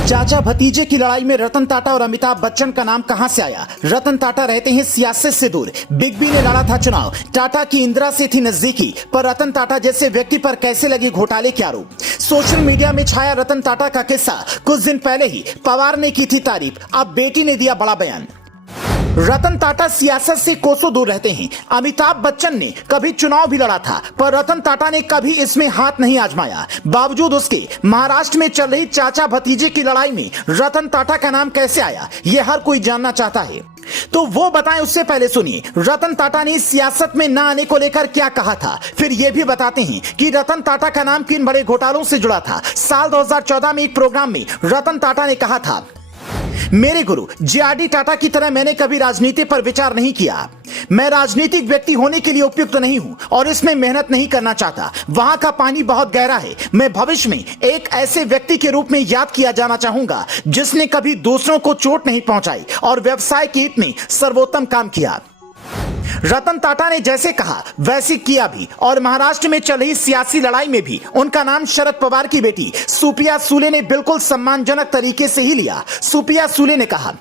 चाचा भतीजे की लड़ाई में रतन टाटा और अमिताभ बच्चन का नाम कहां से आया? रतन टाटा रहते हैं सियासत से दूर। बिग बी ने लड़ा था चुनाव। टाटा की इंदिरा से थी नजदीकी, पर रतन टाटा जैसे व्यक्ति पर कैसे लगे घोटाले के आरोप? सोशल मीडिया में छाया रतन टाटा का किस्सा। कुछ दिन पहले ही पवार ने की थी तारीफ, अब बेटी ने दिया बड़ा बयान। रतन टाटा सियासत से कोसों दूर रहते हैं। अमिताभ बच्चन ने कभी चुनाव भी लड़ा था, पर रतन टाटा ने कभी इसमें हाथ नहीं आजमाया। बावजूद उसके महाराष्ट्र में चल रही चाचा भतीजे की लड़ाई में रतन टाटा का नाम कैसे आया, यह हर कोई जानना चाहता है। तो वो बताएं, उससे पहले सुनिए रतन टाटा ने सियासत में न आने को लेकर क्या कहा था। फिर ये भी बताते हैं कि रतन टाटा का नाम किन बड़े घोटालों से जुड़ा था। साल 2014 में एक प्रोग्राम में रतन टाटा ने कहा था, मेरे गुरु जे.आर.डी. टाटा की तरह मैंने कभी राजनीति पर विचार नहीं किया। मैं राजनीतिक व्यक्ति होने के लिए उपयुक्त नहीं हूं और इसमें मेहनत नहीं करना चाहता। वहां का पानी बहुत गहरा है। मैं भविष्य में एक ऐसे व्यक्ति के रूप में याद किया जाना चाहूंगा जिसने कभी दूसरों को चोट नहीं पहुंचाई और व्यवसाय के हित में सर्वोत्तम काम किया। रतन टाटा ने जैसे कहा वैसे किया भी, और महाराष्ट्र में चल रही सियासी लड़ाई में भी उनका नाम शरद पवार की बेटी सुप्रिया सुले ने बिल्कुल सम्मानजनक तरीके से ही लिया। सुप्रिया सुले ने कहा,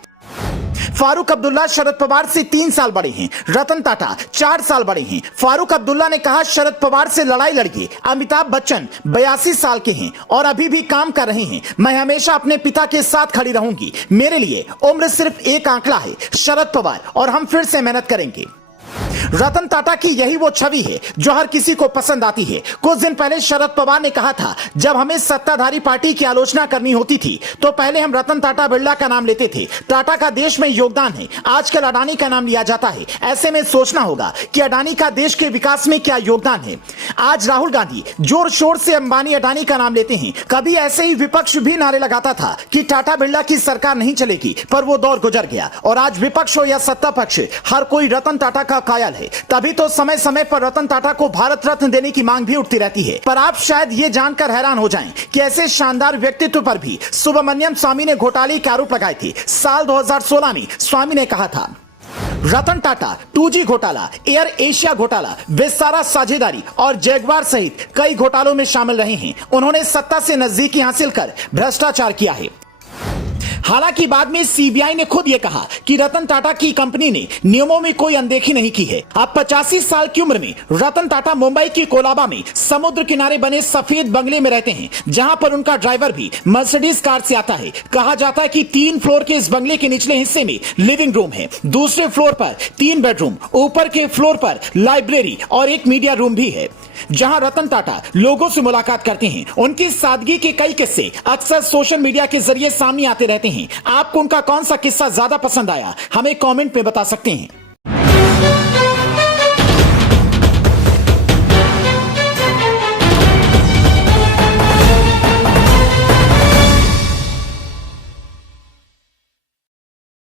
फारूक अब्दुल्ला शरद पवार से 3 साल बड़े हैं, रतन टाटा 4 साल बड़े हैं। फारूक अब्दुल्ला ने कहा, शरद पवार से लड़ाई लड़िए। अमिताभ बच्चन 82 साल के हैं और अभी भी काम कर रहे हैं। मैं हमेशा अपने पिता के साथ खड़ी रहूंगी। मेरे लिए उम्र सिर्फ एक आंकड़ा है, शरद पवार, और हम फिर से मेहनत करेंगे। रतन टाटा की यही वो छवि है जो हर किसी को पसंद आती है। कुछ दिन पहले शरद पवार ने कहा था, जब हमें सत्ताधारी पार्टी की आलोचना करनी होती थी तो पहले हम रतन टाटा बिरला का नाम लेते थे। टाटा का देश में योगदान है, आजकल अडानी का नाम लिया जाता है। ऐसे में सोचना होगा कि अडानी का देश के विकास में क्या योगदान है। आज राहुल गांधी जोर शोर से अंबानी अडानी का नाम लेते हैं। कभी ऐसे ही विपक्ष भी नारे लगाता था कि टाटा बिरला की सरकार नहीं चलेगी, पर वो दौर गुजर गया और आज विपक्ष हो या सत्ता पक्ष, हर कोई रतन टाटा का कायल है। तभी तो समय समय पर रतन टाटा को भारत रत्न देने की मांग भी उठती रहती है। पर आप शायद ये जानकर हैरान हो जाएं कि ऐसे शानदार व्यक्तित्व पर भी सुब्रमण्यम स्वामी ने घोटाले के आरोप लगाए थे। साल 2016 में स्वामी ने कहा था, रतन टाटा 2G घोटाला, एयर एशिया घोटाला, विस्तारा साझेदारी और जैगवार सहित कई घोटालों में शामिल रहे हैं। उन्होंने सत्ता से नजदीकी हासिल कर भ्रष्टाचार किया है। हालांकि बाद में सीबीआई ने खुद यह कहा कि रतन टाटा की कंपनी ने नियमों में कोई अनदेखी नहीं की है। अब 85 साल की उम्र में रतन टाटा मुंबई की कोलाबा में समुद्र किनारे बने सफेद बंगले में रहते हैं, जहां पर उनका ड्राइवर भी मर्सिडीज कार से आता है। कहा जाता है कि 3 फ्लोर के इस बंगले के निचले हिस्से में लिविंग रूम है, दूसरे फ्लोर पर 3 बेडरूम, ऊपर के फ्लोर पर लाइब्रेरी और एक मीडिया रूम भी है, जहां रतन टाटा लोगों से मुलाकात करते हैं। उनकी सादगी के कई किस्से अक्सर सोशल मीडिया के जरिए सामने आते रहते हैं। आपको उनका कौन सा किस्सा ज्यादा पसंद आया, हमें कमेंट में बता सकते हैं।